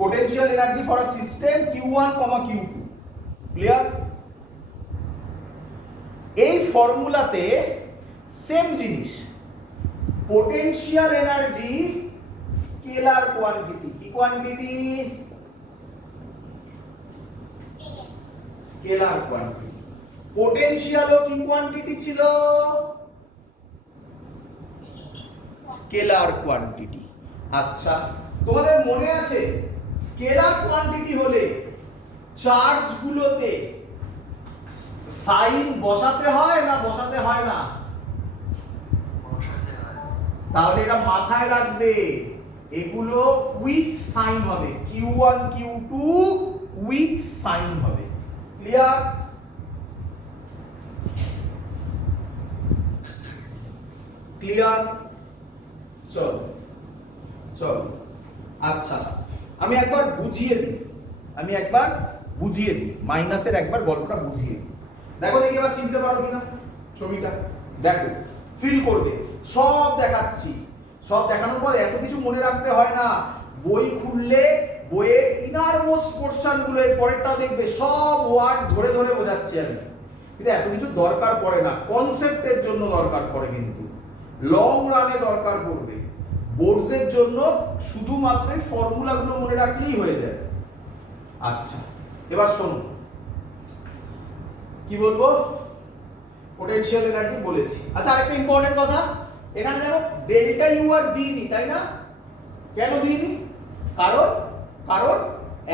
potential energy for a system q1, q2 clear? এই ফর্মুলাতে same জিনিস, পোটেনশিয়াল এনার্জি স্কেলার কোয়ান্টিটি। কি quantity? Scalar quantity. পোটেনশিয়ালও কি কোয়ান্টিটি ছিল? Scalar quantity. আচ্ছা, তোমাদের মনে আছে স্কেলার কোয়ান্টিটি হলে চার্জগুলোতে সাইন বসাতে হয় না বসাতে হয় না? তাহলে এটা মাথায় রাখবে, এগুলো উইথ সাইন হবে, q1 q2 উইথ সাইন হবে। ক্লিয়ার? ক্লিয়ার? চলো চলো, আচ্ছা আমি একবার বুঝিয়ে দিই, মাইনাসের একবার গল্পটা বুঝিয়ে দিই। দেখো দেখি এবার চিনতে পারো কিনা ছবিটা। দেখো, ফিল করবে, সব দেখাচ্ছি। সব দেখানোর পর এত কিছু মনে রাখতে হয় না, বই খুললে বইয়ের ইনার মোস্ট পোরশন গুলো এর পরেরটাও দেখবে, সব ওয়ার্ড ধরে ধরে বোঝাচ্ছি আমি, কিন্তু এত কিছু দরকার পড়ে না, কনসেপ্টের জন্য দরকার পড়ে, কিন্তু লং রানে দরকার পড়বে। বোর্ডসের জন্য শুধুমাত্র ফর্মুলাগুলো মনে রাখলেই হয়ে যায়। আচ্ছা এবার শোনো কি বলবো, পোটেনশিয়াল এনার্জি বলেছি। আচ্ছা আরেকটা ইম্পর্টেন্ট কথা, এখানে দেখো ডেল্টা ইউ আর দিইনি, তাই না? কেন দিইনি? কারণ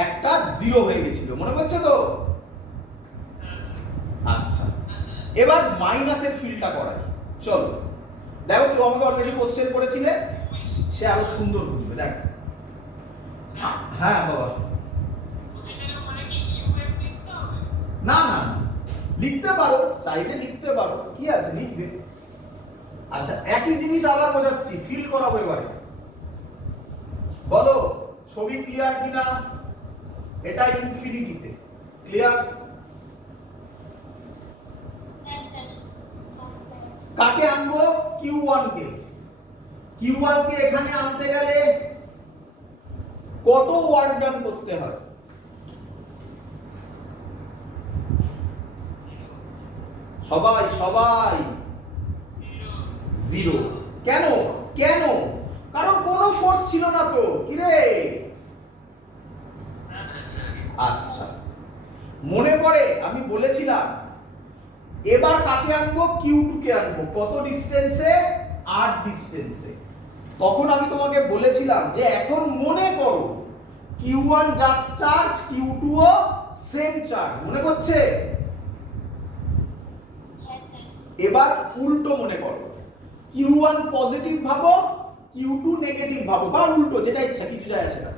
একটা জিরো হয়ে গেছিল, মনে পড়ছে তো? আচ্ছা এবার মাইনাসের ফিলটা করাই, চলো। দেখো কেউ আমাকে অলরেডি কোশ্চেন করেছিলে, সে আরো সুন্দর বুঝবে। দেখ, হ্যাঁ বাবা, না না লিখতে পারো, চাইলে লিখতে পারো, কি আছে লিখবে। আচ্ছা একই জিনিস আবার বোঝাচ্ছি, ফিল করাবো এবারে। বলো ছবি ক্লিয়ার কিনা? এটা ইনফিনিটিতে, ক্লিয়ার? কাকে আনবো? q1 কে। q1 কে এখানে আনতে গেলে কত ওয়ার্ক ডান করতে হয়? সবাই জিরো। কেন? কারণ কোনো ফোর্স ছিল না তো, কি রে? আচ্ছা মনে পড়ে আমি বলেছিলাম এবার কাকে আনবো? q2 কে আনবো। কত ডিসটেন্সে? 8 ডিসটেন্সে। তখন আমি তোমাকে বলেছিলাম যে এখন মনে করো q1 জাস্ট চার্জ, q2 ও সেম চার্জ, মনে পড়ছে? এবার উল্টো মনে করো, q1 পজিটিভ ভাবো, q2 নেগেটিভ ভাবো, বা উল্টো, যেটা ইচ্ছা, কিছু যায় আসে না।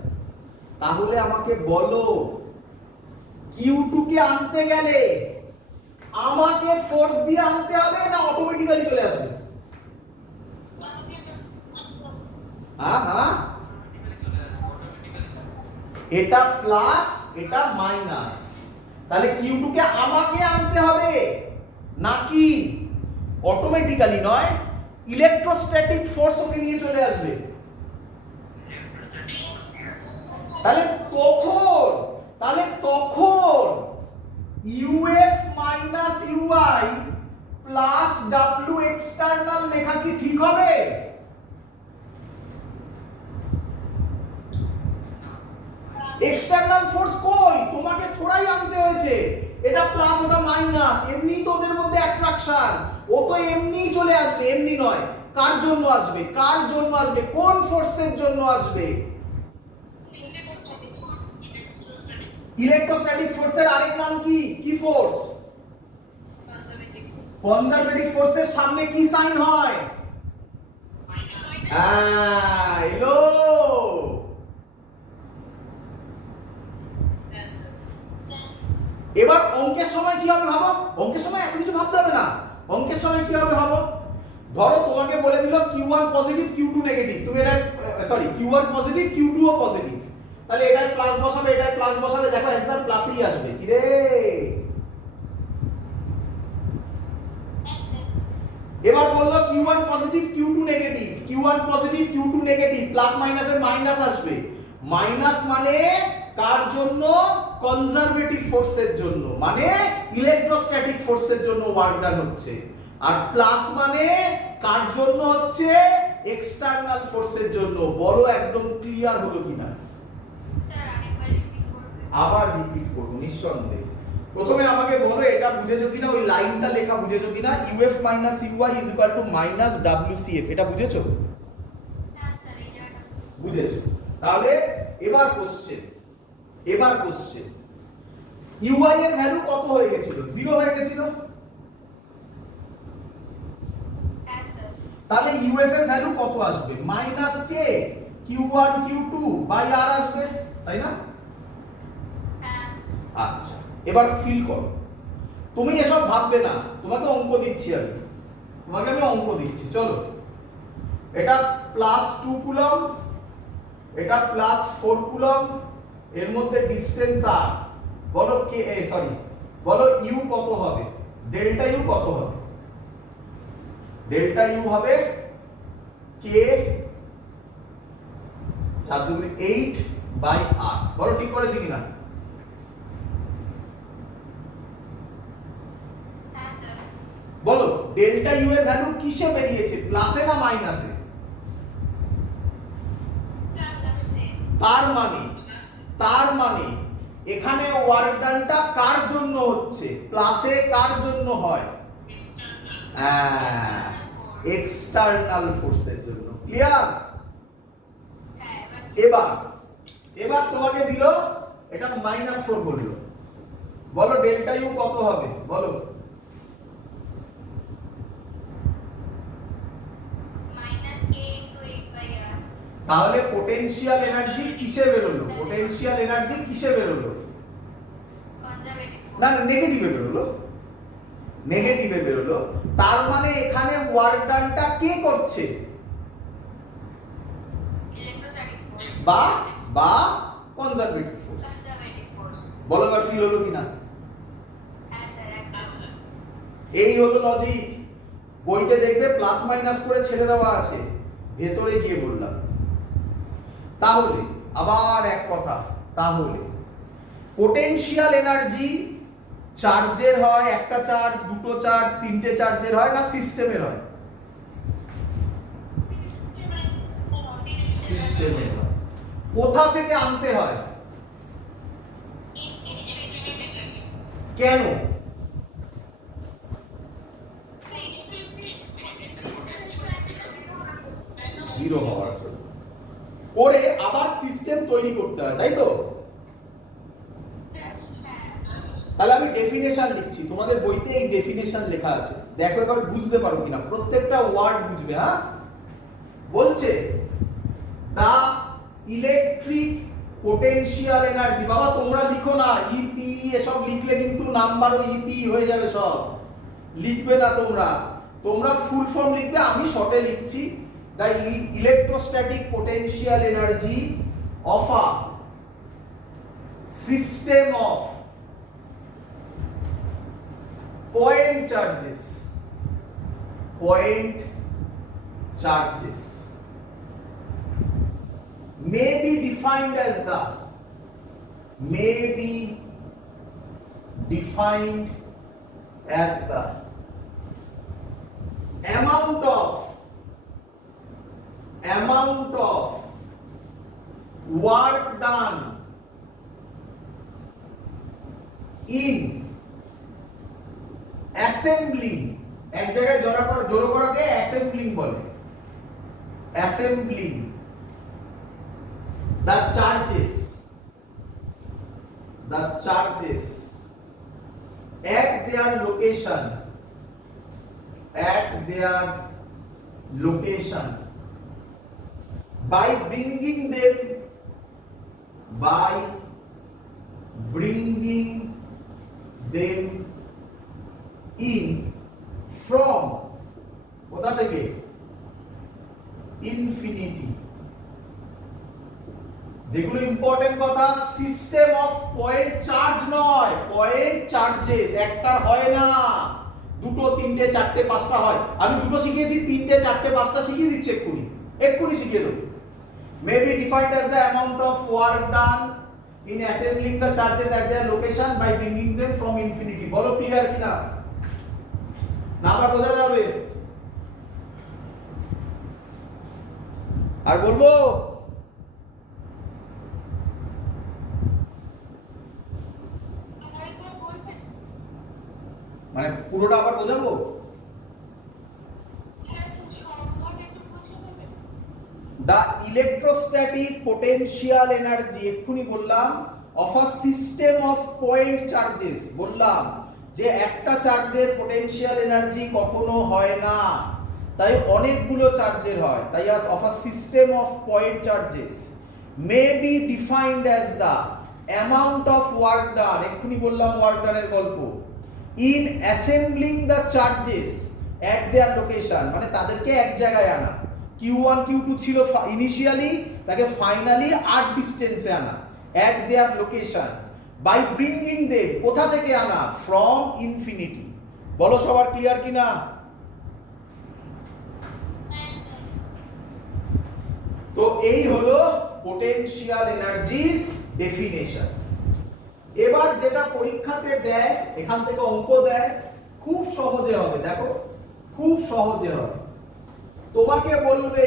তাহলে আমাকে বলো q2 কে আনতে গেলে আমাকে ফোর্স দিয়ে আনতে হবে না অটোমেটিক্যালি চলে আসবে? হ্যাঁ, এটা প্লাস এটা মাইনাস, তাহলে q2 কে আমাকে আনতে হবে নাকি অটোমেটিক্যালি নয়, ইলেকট্রোস্ট্যাটিক ফোর্স ওকে নিয়ে চলে আসবে? তাহলে তখন uf minus uy plus w external লেখা কি ঠিক হবে? এক্সটার্নাল ফোর্স কই? তোমাকে থোড়াই আনতে হয়েছে, এটা প্লাস ওটা মাইনাস, এমনি তো ওদের মধ্যে অ্যাট্রাকশন, ও তো এমনিই চলে আসবে, এমনি নয়। কার জন্য আসবে? কোন ফোর্সের জন্য আসবে? ইলেকট্রোস্ট্যাটিক ফোর্সের আরেক নাম কি? কি ফোর্স? কনজারভেটিভ ফোর্সের সামনে কি সাইন হয়? এলো। এবার অঙ্কের সময় কি হবে ভাবো, অঙ্কের সময় এত কিছু ভাবতে হবে না, অঙ্কের সময় কি হবে ভাবো। ধরো তোমাকে বলে দিল q1 পজিটিভ q2 নেগেটিভ, তুমি এটা q1 পজিটিভ q2 ও পজিটিভ, তাহলে এটার প্লাস বসাবে, এটার প্লাস বসাবে, দেখো অ্যানসার প্লাসই আসবে। কি রে? এবার বললো q1 positive q2 negative, q1 positive q2 negative, plus মাইনাসের মাইনাস আসবে, মাইনাস মানে কার জন্য? কনজারভেটিভ ফোর্সের জন্য, মানে ইলেকট্রোস্ট্যাটিক ফোর্সের জন্য ওয়ার্ক ডান হচ্ছে। আর প্লাস মানে কার জন্য হচ্ছে? এক্সটার্নাল ফোর্সের জন্য। বলো একদম ক্লিয়ার হলো কিনা? আবার রিপিট করব নিঃসন্দেহে। প্রথমে আমাকে বলো এটা বুঝেছো কিনা, ওই লাইনটা লেখা বুঝেছো কিনা? UF minus UY is equal to minus WCF, এটা বুঝেছো? বুঝেছো। তাহলে এবার কোশ্চেন, UY এর ভ্যালু কত হয়ে গেছিল? 0 হয়ে গেছিল। তাহলে UF এর ভ্যালু কত আসবে? Minus K Q1 Q2 by R আসবে, তাই না? আচ্ছা, এবার ফিল করো। তুমি এসব ভাববে না, তোমাকে অঙ্ক দিচ্ছি আমি অঙ্ক দিচ্ছি। চলো, এটা প্লাস 2 কুলম্ব, এটা প্লাস 4 কুলম্ব, এর মধ্যে ডিসটেন্স আর। বলো বলো ইউ কত হবে? ডেল্টা ইউ কত হবে? ডেল্টা ইউ হবে K 4 দুগুণে 8 বাই R। বলো ঠিক করেছি কিনা? বলো ডেল্টা ইউ এর ভ্যালু কিসে বেরিয়েছে? প্লাসে না মাইনাসে? তার মানে এখানে ওয়ার্ক ডানটা কার জন্য হচ্ছে? প্লাসে কার জন্য হয়? এক্সটার্নাল ফোর্সের জন্য। ক্লিয়ার? এবার তোমাকে দিল এটা -4 বললো। বলো ডেল্টা ইউ কত হবে? বলো। তাহলে পোটেনশিয়াল এনার্জি কিসে বেরোলো? না, নেগেটিভে বেরোলো। তার মানে এখানে ওয়ার্ক ডানটা কে করছে? বা কনজারভেটিভ ফোর্স। বলো এবার ফিল হলো কিনা? এই হলো লজিক। বইতে দেখবে প্লাস মাইনাস করে ছেড়ে দেওয়া আছে, ভেতরে গিয়ে বললাম। তাহলে আবার এক কথা, তাহলে পোটেনশিয়াল এনার্জি চার্জের হয়? একটা চার্জ, দুটো চার্জ, তিনটে চার্জের হয়, না সিস্টেমের হয়? সিস্টেমের হয়। কোথা থেকে আনতে হয়? কেন? জিরো হওয়ার জন্য। করে আবার সিস্টেম তৈরি করতে হয়, তাই তো? তাহলে আমি ডেফিনেশন লিখছি, তোমাদের বইতে এই ডেফিনেশন লেখা আছে, দেখো এবার বুঝতে পারো কিনা। প্রত্যেকটা ওয়ার্ড বুঝবে। হ্যাঁ, বলছে দা ইলেকট্রিক পোটেনশিয়াল এনার্জি। বাবা তোমরা লিখো না, ইপি এসব লিখলে কিন্তু নাম্বার ও ইপি হয়ে যাবে, সব লিখবে না তোমরা ফুল ফর্ম লিখবে, আমি শর্টে লিখছি। The electrostatic potential energy of a system of point charges may be defined as the amount of work done in assembling, এক জায়গায় জড়ো করাকে অ্যাসেম্বলিং বলে। Assembling the charges at their location by bringing them in from কোথা থেকে? Infinity. যেগুলো important কথা, system of point charge নয়, পয়েন্ট চার্জেস। একটার হয় না, দুটো, তিনটে, চারটে, পাঁচটা হয়। আমি দুটো শিখিয়েছি, তিনটে, চারটে, পাঁচটা শিখিয়ে দিচ্ছি, এক্ষুনি শিখিয়ে দেবো। may be defined as the amount of work done in assembling the charges at their location by bringing them from infinity. বলো ক্লিয়ার কিনা? না আবার বোঝা যাবে? আর বলবো? মানে পুরোটা আবার বোঝাবো? The electrostatic potential energy এক্ষুনি বললাম of a system of point charges, বললাম যে একটা চার্জের পোটেনশিয়াল এনার্জি কখনো হয় না, তাই অনেকগুলো চার্জের হয়, তাই of a system of point charges may be defined as the amount of work done, এক্ষুনি বললাম ওয়ার্ক ডানের গল্প, in assembling the charges at their location, মানে তাদেরকে এক জায়গায় আনা। Q1 Q2 ছিল ইনিশিয়ালি, তাকে ফাইনালি আর ডিসটেন্সে আনা at their location by bringing them, কোথা থেকে আনা? from infinity। বলো সবার ক্লিয়ার কিনা? তো এই হলো পোটেনশিয়াল এনার্জির ডেফিনেশন। এবার যেটা পরীক্ষাতে দেয়, এখান থেকে অঙ্ক দেয়, খুব সহজে হবে, দেখো খুব সহজে হবে। তোমাকে বলবে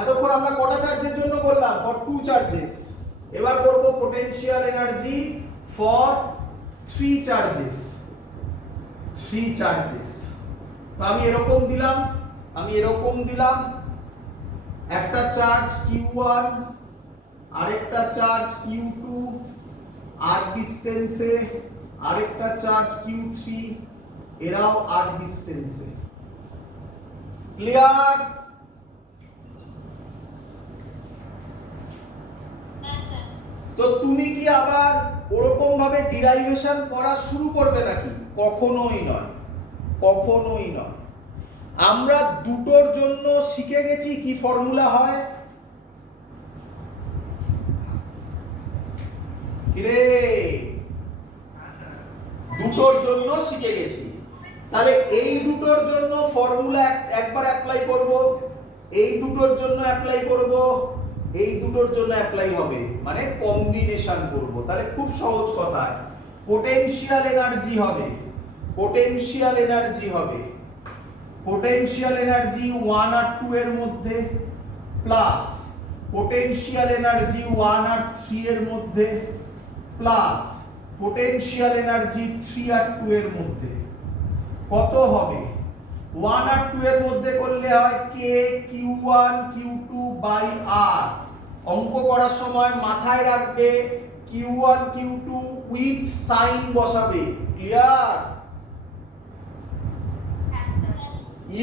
এতক্ষণ আমরা কটা চার্জের জন্য বললাম? For 2 charges. এবার করব potential energy for 3 charges. 3 charges. তো আমি এরকম দিলাম একটা চার্জ Q1, আরেকটা চার্জ Q2 আর ডিসটেন্সে, আরেকটা চার্জ Q3 এরাও আর ডিসটেন্সে। ক্লিয়ার? তো তুমি কি আবার ওরকম ভাবে ডিরাইভেশন করা শুরু করবে নাকি? কখনোই নয়, কখনোই নয়। আমরা দুটোর জন্য শিখে গেছি কি ফর্মুলা হয়। কিরে, দুটোর জন্য শিখে গেছি, তাহলে এই দুটোর জন্য ফর্মুলা একবার অ্যাপ্লাই করব, এই দুটোর জন্য অ্যাপ্লাই করব, এই দুটোর জন্য অ্যাপ্লাই হবে, মানে কম্বিনেশন করব। তাহলে খুব সহজ কথায় পোটেনশিয়াল এনার্জি হবে, পোটেনশিয়াল এনার্জি 1 আর 2 এর মধ্যে প্লাস পোটেনশিয়াল এনার্জি 1 আর 3 এর মধ্যে প্লাস পোটেনশিয়াল এনার্জি 3 আর 2 এর মধ্যে। কত হবে? 1 আর 2 এর মধ্যে করলে হয় k q1 q2 by r। অঙ্ক করার সময় মাথায় রাখবে q1 q2 উইথ সাইন বসাবে। ক্লিয়ার?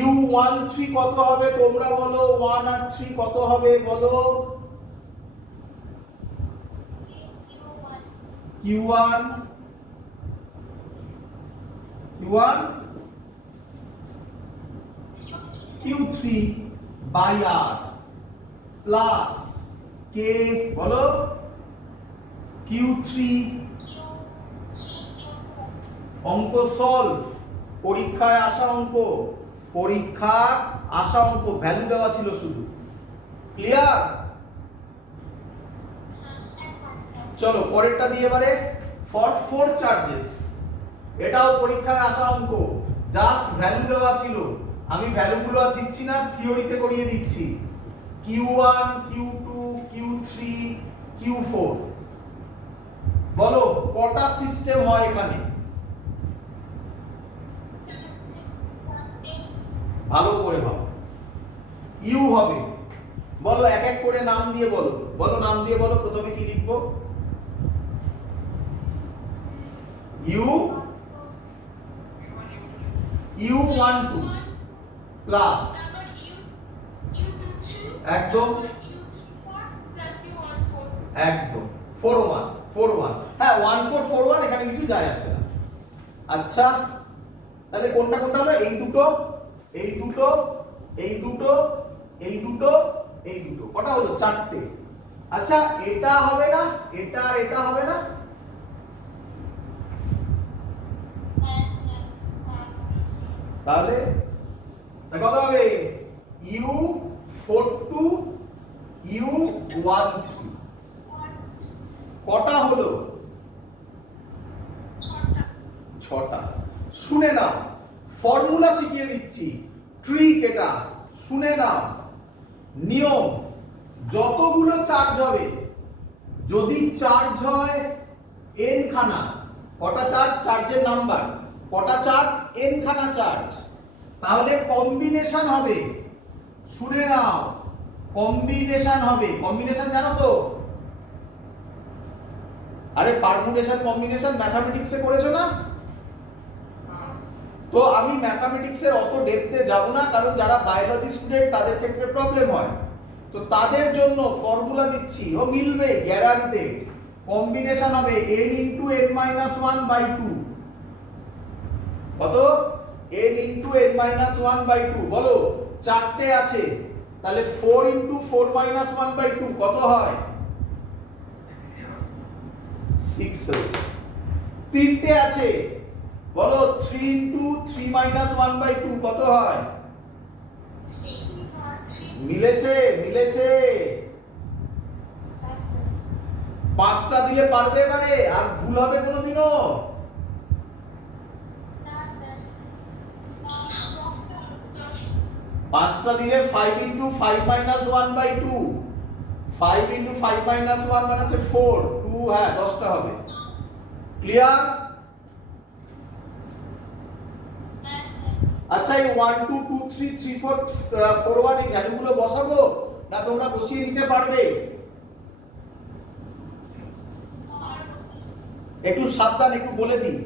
u13 কত হবে তোমরা বলো? 1 আর 3 কত হবে বলো? q1 q3 by r plus k বলো q3 অঙ্ক সলভ, পরীক্ষায় আসা অঙ্ক, ভ্যালু দেওয়া ছিল শুধু। ক্লিয়ার? চলো পরেরটা দিয়ে এবারে ফর 4 চার্জেস। এটাও পরীক্ষায় আসা অঙ্ক, জাস্ট ভ্যালু দেওয়া ছিল, আমি ভ্যালুগুলো আর দিচ্ছি না, থিওরিতে করিয়ে দিচ্ছি। Q1 Q2 Q3 Q4 বলো কটা সিস্টেম হয় এখানে? ভালো করে ভাবো। ইউ হবে, বলো এক এক করে নাম দিয়ে বলো, নাম দিয়ে বলো। প্রথমে কি লিখবো? U12 প্লাস একদম 41। হ্যাঁ 1441, এখানে কিছু যায় আসে না। আচ্ছা তাহলে কোনটা কোনটা হলো? এই দুটো, এই দুটো, এই দুটো, এই দুটো, এই দুটো, কটা হলো? 4টে। আচ্ছা এটা হবে না, এটা আর এটা হবে না? তাহলে কত হবে? U42 U13 কটা হলো? 6টা। শুনে নাও, ফর্মুলা শিখিয়ে দিচ্ছি, ট্রিক এটা, শুনে নাও। নিয়ম, যতগুলো চার্জ হবে, যদি চার্জ হয় n খানা, কটা চার্জ? চার্জের নাম্বার, কটা চার্জ? n খানা চার্জ, তাহলে কম্বিনেশন হবে। শুনে নাও, কম্বিনেশন হবে। কম্বিনেশন জানো তো? আরে পারমুটেশন কম্বিনেশন ম্যাথমেটিক্সে করেছো না? তো আমি ম্যাথমেটিক্সের অত ডেপথে যাব না, কারণ যারা বায়োলজি স্টুডেন্ট তাদের ক্ষেত্রে প্রবলেম হয়। তো তাদের জন্য ফর্মুলা দিচ্ছি, ও মিলবে, গ্যারান্টেড। কম্বিনেশন হবে n ইনটু n মাইনাস 1/2। কত? n into n minus 1/2। বলো, চারটে আছে, তাহলে 4 ইনটু 4 মাইনাস 1/2 কত হয়? 6 হয়েছে। তিনটে আছে, বলো 3 ইনটু 3 মাইনাস 1/2 কত হয়? মিলেছে, মিলেছে। পাঁচটা দিলে পারবে এবারে? আর ভুল হবে কোনোদিনও? পাঁচটা দিলে 5 ইনটু 5 মাইনাস 1/2, 5 ইনটু 5 মাইনাস 1 মানে হচ্ছে 4, 2, হ্যাঁ 10টা হবে। ক্লিয়ার? আচ্ছা, এই 1 2 2 3 3 4 4 1 এই ভ্যালুগুলো বসাবো না তোমরা বসিয়ে নিতে পারবে? একটু সাবধান, একটু বলে দিই।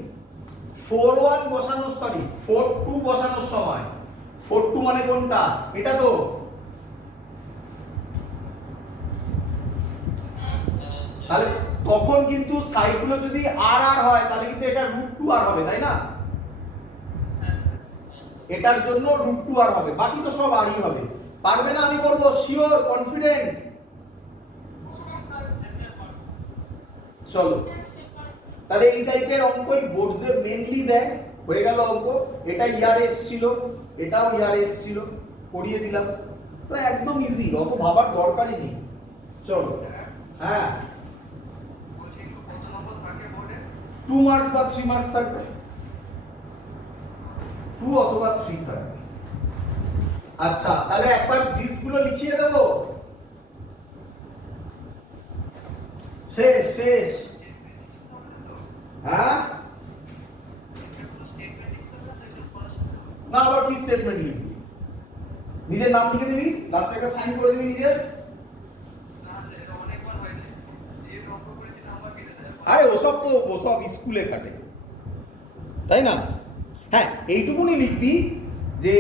4 1 বসানোর, সরি 4 2 বসানোর সময়, 4 2 মানে কোনটা? এটা তো। তাহলে তখন কিন্তু সাইডগুলো যদি আর আর হয়, তাহলে কিন্তু এটা √2r হবে, তাই না? এটার জন্য √2r হবে, বাকি তো সব আরই হবে। পারবে না আমি বলবো? Sure, confident? চলো, তাহলে এই টাইপের অঙ্কই বোর্ডসে মেইনলি দেয়। হয়ে গেল অঙ্ক। এটা ইয়ারএস ছিল, এটাও ইয়ারএস ছিল, করিয়ে দিলাম। তো একদম ইজি, অত ভাবার দরকারই নেই। চলো, হ্যাঁ 2 মার্কস বা 3 মার্কস থাকবে, 2 অথবা 3 থাকবে। আচ্ছা, তাহলে একবার জিস গুলো লিখিয়ে দেব। শেষ শেষ। হ্যাঁ, না আবার কি স্টেটমেন্ট লিখবি? নিজের নাম লিখে দিবি, লাস্টে একটা সাইন করে দিবি নিজের। আরে ওসব তো ওসব স্কুলে কাটে, তাই না? হ্যাঁ, এইটুকুনি লিখবি যে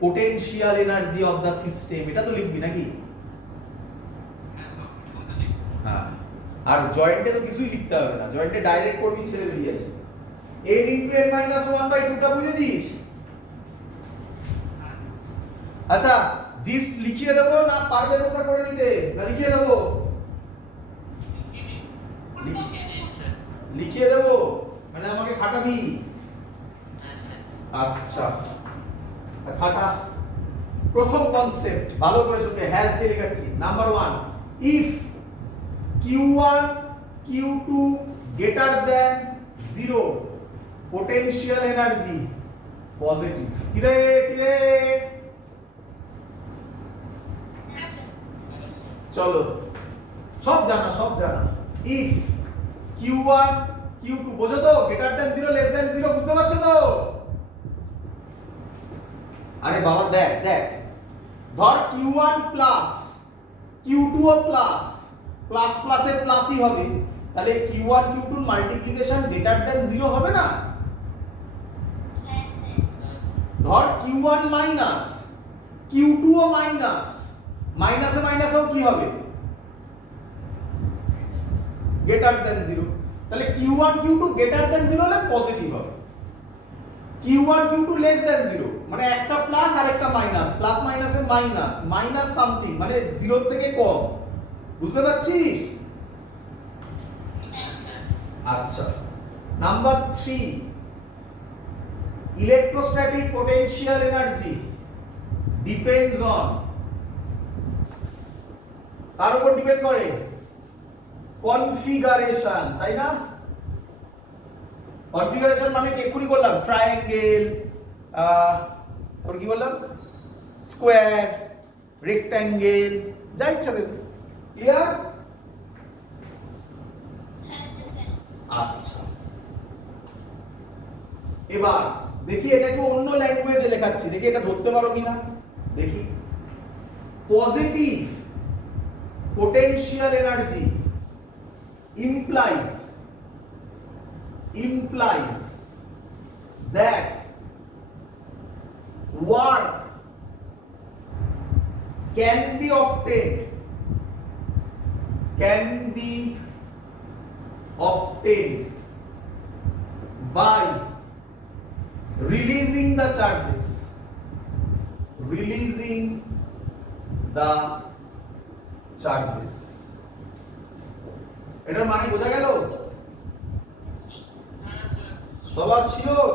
potential energy of the system, এটা তো লিখবি নাকি? হ্যাঁ, আর জয়েন্টে তো কিছুই লিখতে হবে না, জয়েন্টে ডাইরেক্ট করবি, ছেড়ে বেরিয়ে যাবে। n ইনটু n মাইনাস 1/2 টা বুঝেছিস? আচ্ছা, জিস লিখিয়ে দেবো না পারবে তোমরা করে নিতে? না লিখিয়ে দেবো? লিখিয়ে দেবো মানে আমাকে খাটাবি? আচ্ছা, খাটা। প্রথম কনসেপ্ট ভালো করে শুনবে, হ্যাশ দিয়ে লেখাচ্ছি। Number 1, if q1 q2 greater than 0, potential energy positive। কিরে কিরে, চলো সব জানা, সব জানা। ইফ q1 q2 বোঝো তো? greater than 0 less than 0 বুঝতে পারছো তো? আরে বাবা দেখ দেখ, ধর q1 প্লাস q2 ও প্লাস, প্লাস প্লাসে প্লাসই হবে, তাহলে q1 q2 এর মাল্টিপ্লিকেশন গ্রেটার দ্যান 0 হবে না? ধর q1 মাইনাস q2 ও মাইনাস, মাইনাসে মাইনাসেও কি হবে? Greater than 0। তাহলে q1 q2 গ্রেটার দ্যান 0 হলে পজিটিভ হবে। q1 q2 লেস দ্যান 0 মানে একটা প্লাস আর একটা মাইনাস, প্লাস মাইনাসে মাইনাস, মাইনাস সামথিং মানে 0 থেকে কম। বুঝতে পারছিস? আচ্ছা, number 3, electrostatic potential energy depends on তার উপর ডিপেন্ড করে কনফিগারেশন, তাই না? কনফিগারেশন মানে কি এক্ষুনি বললাম, ট্রায়াঙ্গেল, তারপর কি বললাম, স্কোয়ার, রেক্ট্যাঙ্গেল, যা ইচ্ছা দেবে। ক্লিয়ার? আচ্ছা, এবার দেখি এটা একটু অন্য ল্যাঙ্গুয়েজে লেখাচ্ছি, দেখি এটা ধরতে পারো কিনা দেখি। Positive potential energy implies that work can be obtained by releasing the charges, এটার মানে বোঝা গেল? সবার শিওর?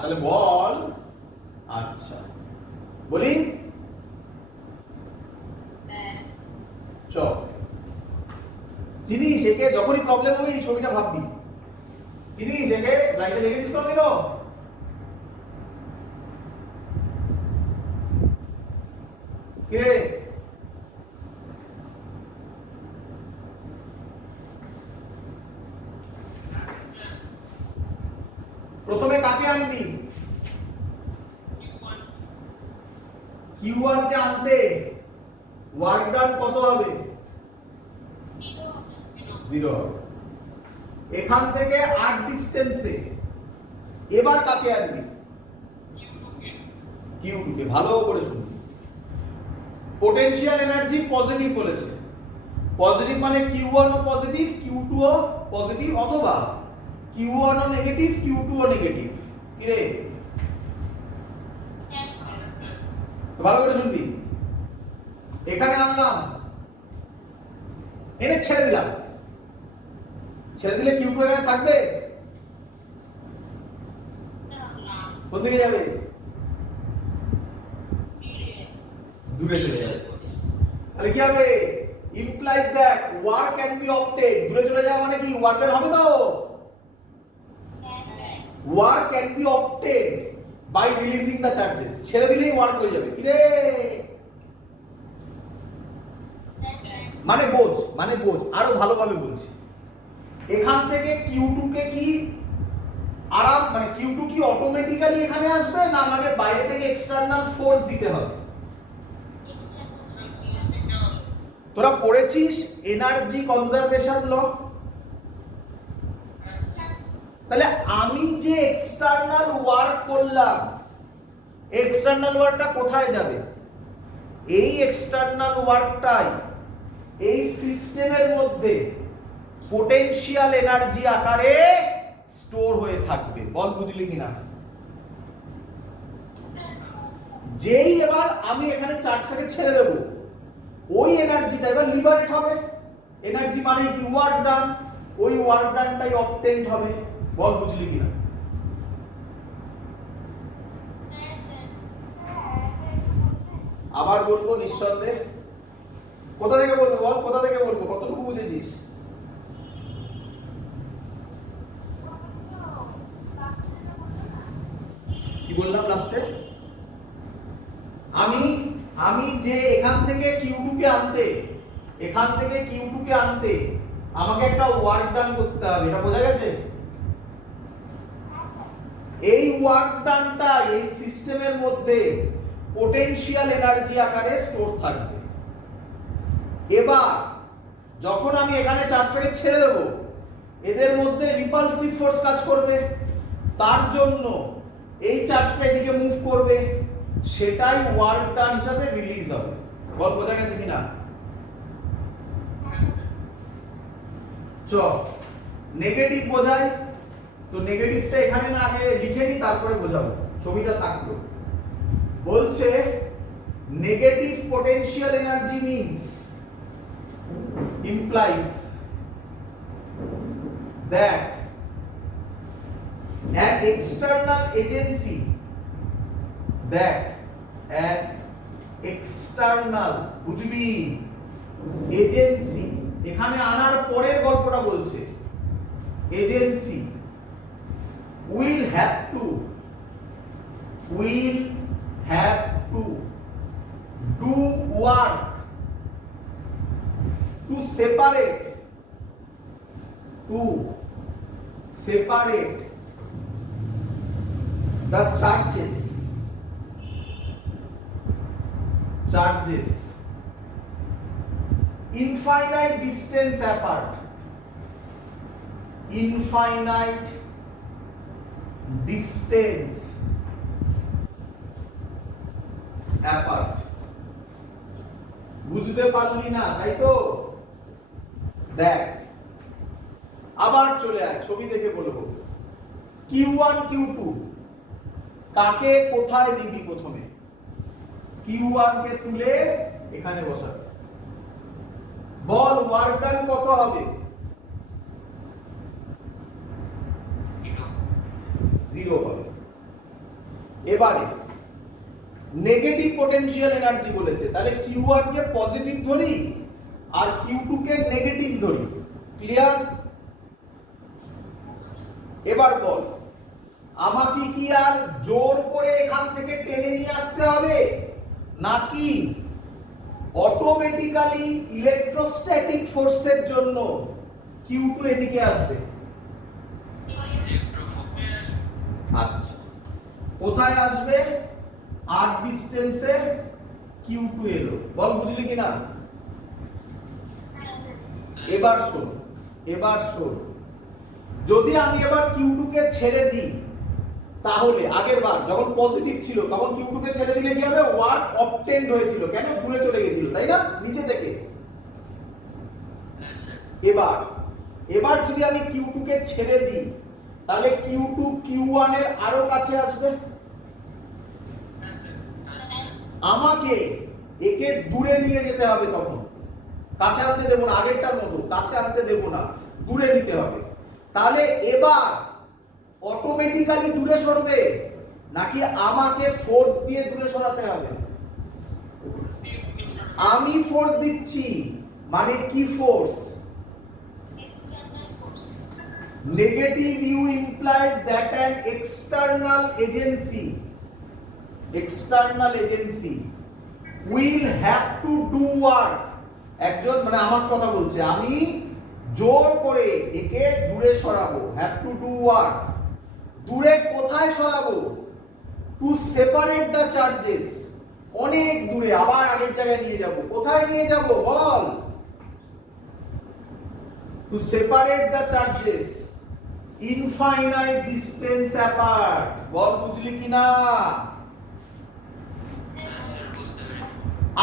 তাহলে বল। আচ্ছা বলি, চল চিনিস একে, যখনই প্রবলেম হবে এই ছবিটা ভাববি। চিনিস একে, লাইটে দেখে দিস কোনদিন? কে প্রথমে কাকে আনবি? Q1 কে আনতে ওয়ার্ক ডান কত হবে? 0 হবে। এখান থেকে 8 ডিসটেন্সে এবার কাকে আনবি? Q2 কে। ভালো করে শুনবি। পোটেনশিয়াল এনার্জি পজিটিভ বলেছে, পজিটিভ মানে Q1 ও পজিটিভ, Q2 ও পজিটিভ, অথবা Q1 ও নেগেটিভ, Q2 ও নেগেটিভ। কি রে? ভালো করে শুনবি। এখানে আনলাম, এনে ছেড়ে দিলাম, ছেড়ে দিলে Q2 এখানে থাকবে? কোন দিকে যাবে? দূরে চলে যাবে। তাহলে কি হবে? implies that work can be obtained, দূরে চলে যাওয়া মানে কি ওয়ার্ক ডান হবে তো? work can be obtained by releasing the charges, ছেড়ে দিলেই ওয়ার্ক হয়ে যাবে। কি রে? মানে বোঝ, আরো ভালোভাবে বলছি। এখান থেকে Q2 কে কি আরাম, মানে Q2 কি অটোমেটিক্যালি এখানে আসবে, না আমাকে বাইরে থেকে এক্সটার্নাল ফোর্স দিতে হবে? তোরা পড়েছিস এনার্জি কনজারভেশন ল? তাহলে আমি যে এক্সটার্নাল ওয়ার্ক করলাম, এক্সটার্নাল ওয়ার্কটা কোথায় যাবে? এই এক্সটার্নাল ওয়ার্কটাই এই সিস্টেমের মধ্যে পোটেনশিয়াল এনার্জি আকারে স্টোর হয়ে থাকবে। বল বুঝলি কিনা? যেই এবার আমি এখানে চার্জটাকে ছেড়ে দেব, ওই এনার্জিটা এবার লিবারেট হবে। এনার্জি মানে কি? Work done. ওই ওয়ার্ক ডানটাই অবটেন্ড হবে। বল বুঝলি কিনা? আবার বলবো নিঃসন্দেহে। কোথা থেকে বলবো বল? কোথা থেকে বলবো? কতটুকু বুঝেছিস? কি বললাম লাস্টে? আমি যে এখান থেকে Q2 কে আনতে আমাকে একটা ওয়ার্ক ডান করতে হবে, এটা বোঝা গেছে? এই ওয়ার্ক ডানটা এই সিস্টেমের মধ্যে পোটেনশিয়াল এনার্জি আকারে স্টোর থাকবে। এবার যখন আমি এখানে চার্জটাকে ছেড়ে দেব, এদের মধ্যে রিপালসিভ ফোর্স কাজ করবে, তার জন্য এই চার্জটা এদিকে মুভ করবে, সেটাই ওয়ার্ক ডান হিসাবে রিলিজ হবে। বল বোঝা গেছে কিনা? চল নেগেটিভ বোঝাই তো, নেগেটিভটা এখানে না আগে লিখে নি, তারপরে বোঝাবো, ছবিটা থাকলো। বলছে negative potential energy implies that an external agency an external বুঝবি এজেন্সি এখানে আনার পরের গল্পটা বলছে agency will have to do work to separate the charges infinite distance apart বুঝতে পারলি না তাই তো দেখ আবার চলে আয় ছবি দেখে বলবো Q1 Q2 কাকে কোথায় নিবি প্রথমে Q1 কে তুলে এখানে বসাবি বল ওয়ার্ক ডান কত হবে 0 হবে এবারে নেগেটিভ পোটেনশিয়াল এনার্জি বলেছে তাহলে Q1 কে পজিটিভ ধরি আর Q2 কে নেগেটিভ ধরি ক্লিয়ার এবার বল আমাকে কি আর জোর করে এখান থেকে টেনে নিয়ে আসতে হবে নাকি অটোমেটিক্যালি ইলেকট্রোস্ট্যাটিক ফোর্সের জন্য Q2 এদিকে আসবে আচ্ছা কোথায় আসবে আর ডিসটেন্সে Q2 এলো বল বুঝলি কিনা এবার শোন যদি আমি এবার Q2 কে ছেড়ে দিই তাহলে আগের বার যখন পজিটিভ ছিল তখন Q2 কে ছেড়ে দিলে কি হবে ওয়ার্ক অবটেন্ড হয়েছিল কেন দূরে চলে গিয়েছিল তাই না নিচে থেকে এবার যদি আমি Q2 কে ছেড়ে দিই তাহলে Q2 Q1 এর আরো কাছে আসবে আমাকে একে দূরে নিয়ে যেতে হবে তখন কাছে আনতে দেব না আগেরটার মতো কাছে আনতে দেব না দূরে নিতে হবে তাহলে এবার অটোমেটিক্যালি দূরে সরবে নাকি আমাকে ফোর্স দিয়ে দূরে সরাতে হবে আমি ফোর্স দিচ্ছি মানে কি force negative u implies that an external agency will have to do work একজন মানে আমার কথা বলছে আমি জোর করে একে দূরে সরাবো have to do work দূরে কোথায় সরাবো to separate the charges অনেক দূরে আবার আগের জায়গায় নিয়ে যাব কোথায় নিয়ে যাব বল to separate the charges infinite distance apart বল বুঝলি কিনা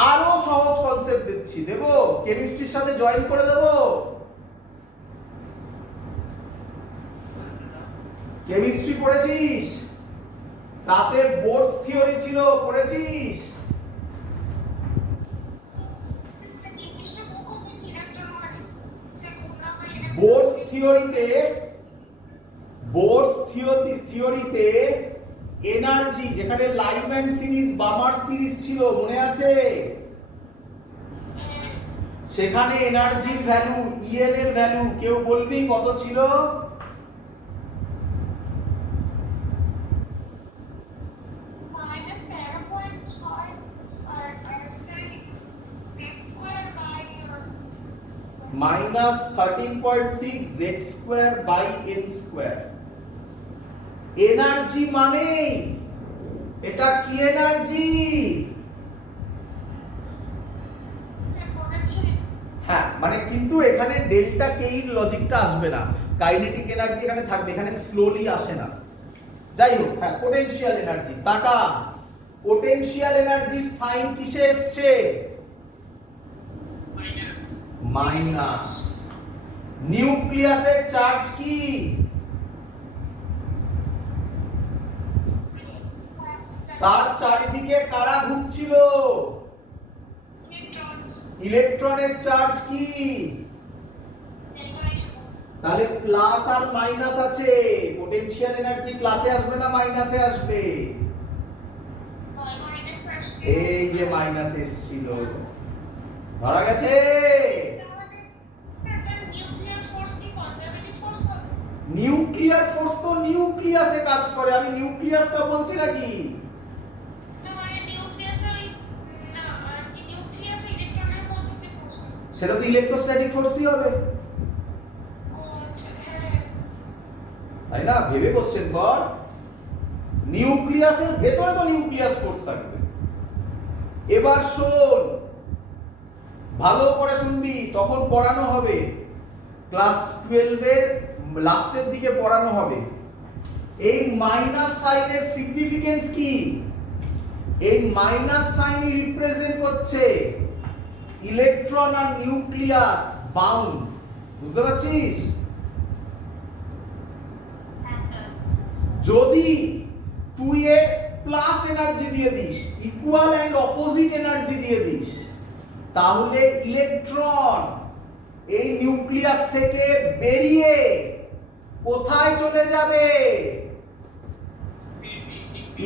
আরো সহজ কনসেপ্ট দিচ্ছি দেব কেমিস্ট্রির সাথে জয়েন করে দেব কেমিস্ট্রি পড়েছিস তাতে বোরস থিওরি ছিল পড়েছিস বোরস থিওরিতে এনার্জি যেখানে লাইম্যান সিরিজ বামার সিরিজ ছিল মনে আছে সেখানে এনার্জির ভ্যালু ইএল এর ভ্যালু কেউ বলবি কত ছিল -13.6 z square by n square energy মানে এটা কি এনার্জি হ্যাঁ মানে কিন্তু এখানে ডেল্টা কে এর লজিকটা আসবে না কাইনেটিক এনার্জি এখানে থাকবে এখানে স্লোলি আসে না যাই হোক হ্যাঁ পোটেনশিয়াল এনার্জি টাকা পোটেনশিয়াল এনার্জির সাইন কিসে এসছে মাইনাস নিউক্লিয়াসের চার্জ কি তার চারিদিকে কারা ঘুরছিল ইলেকট্রনের চার্জ কি তাহলে প্লাস আর মাইনাস আছে পোটেনশিয়াল এনার্জি প্লাসে আসবে না মাইনাসে আসবে এই যে মাইনাস এসছিল, ধরা গেছে। নিউক্লিয়ার ফোর্স তো নিউক্লিয়াসে কাজ করে, আমি নিউক্লিয়াসটা বলছি নাকি? সেটা তো ইলেকট্রোস্ট্যাটিক ফোর্সই হবে, তাই না? ভেবে কোশ্চেন কর। নিউক্লিয়াসের ভেতরে তো নিউক্লিয়াস ফোর্স থাকবে। এবার শোন, ভালো করে শুনবি, তখন পড়ানো হবে, ক্লাস 12 এর লাস্টের দিকে পড়ানো হবে। এই মাইনাস সাইনের সিগনিফিকেন্স কি? এই মাইনাস সাইন রিপ্রেজেন্ট করছে ইলেকট্রন আর নিউক্লিয়াস বাউন্ড, বুঝতে পারছিস? যদি তুই এ প্লাস এনার্জি দিয়ে দিস, ইকুয়াল এন্ড অপোজিট এনার্জি দিয়ে দিস, তাহলে ইলেকট্রন এই নিউক্লিয়াস থেকে বেরিয়ে কোথায় চলে যাবে?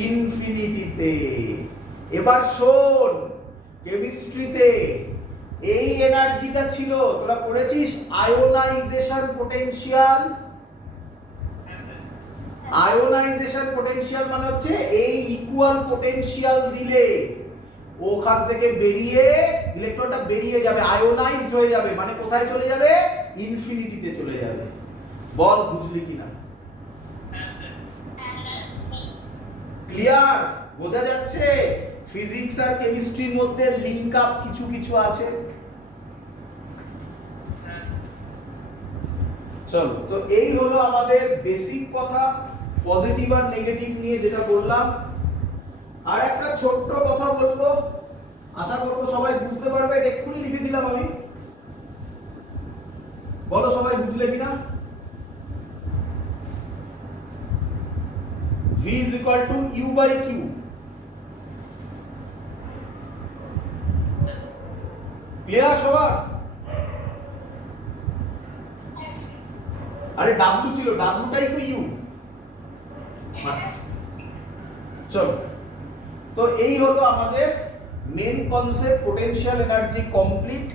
ইনফিনিটিতে। এবার শোন, কেমিস্ট্রিতে এই এনার্জিটা ছিল, তোরা পড়েছিস আয়োনাইজেশন পোটেনশিয়াল। আয়োনাইজেশন পোটেনশিয়াল মানে হচ্ছে এই ইকুয়াল পোটেনশিয়াল দিলে ওখান থেকে বেরিয়ে ইলেকট্রনটা বেরিয়ে যাবে, আয়োনাইজড হয়ে যাবে, মানে কোথায় চলে যাবে? ইনফিনিটিতে চলে যাবে। বল বুঝলি কিনা? ক্লিয়ার? বোঝা যাচ্ছে ফিজিক্স আর কেমিস্ট্রির মধ্যে লিংক আপ কিছু কিছু আছে। চলো, তো এই হলো আমাদের বেসিক কথা, পজিটিভ আর নেগেটিভ নিয়ে যেটা বললাম। আর একটা ছোট্ট কথা বলবো, আশা করবো সবাই বুঝতে পারবে, এটা এক্ষুনি লিখেছিলাম আমি, বলো সবাই বুঝলে কিনা? V is equal to U by Q। Clear সবার? আরে W ছিল, W-টাই তো U। চলো, তো এই হলো আমাদের main concept, potential energy complete.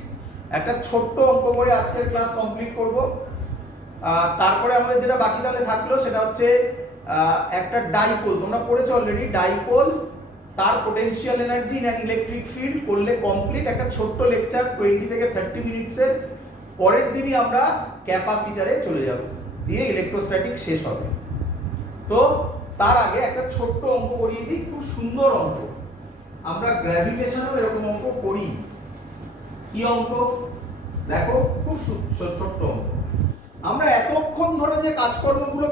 একটা ছোট্ট অঙ্ক করে আজকের ক্লাস কমপ্লিট করব। তারপরে আমাদের যেটা বাকি তাহলে থাকলো সেটা হচ্ছে একটা ডাইপোল, তোমরা পড়েছো অলরেডি, ডাইপোল তার potential energy in an electric field করলে কমপ্লিট। একটা ছোট্ট লেকচার 20 থেকে 30 মিনিটসের। পরের দিনই আমরা ক্যাপাসিটরে চলে যাব, দিয়ে ইলেকট্রোস্ট্যাটিক শেষ হবে। তো তার আগে একটা ছোট্ট অঙ্ক করিয়ে দিই, খুব সুন্দর অঙ্ক। আমরা গ্র্যাভিটেশনও এরকম অঙ্ক করি। কি অঙ্ক? দেখো, খুব ছোট্ট অঙ্ক। আমরা এতক্ষণ ধরে যে কাজকর্মগুলো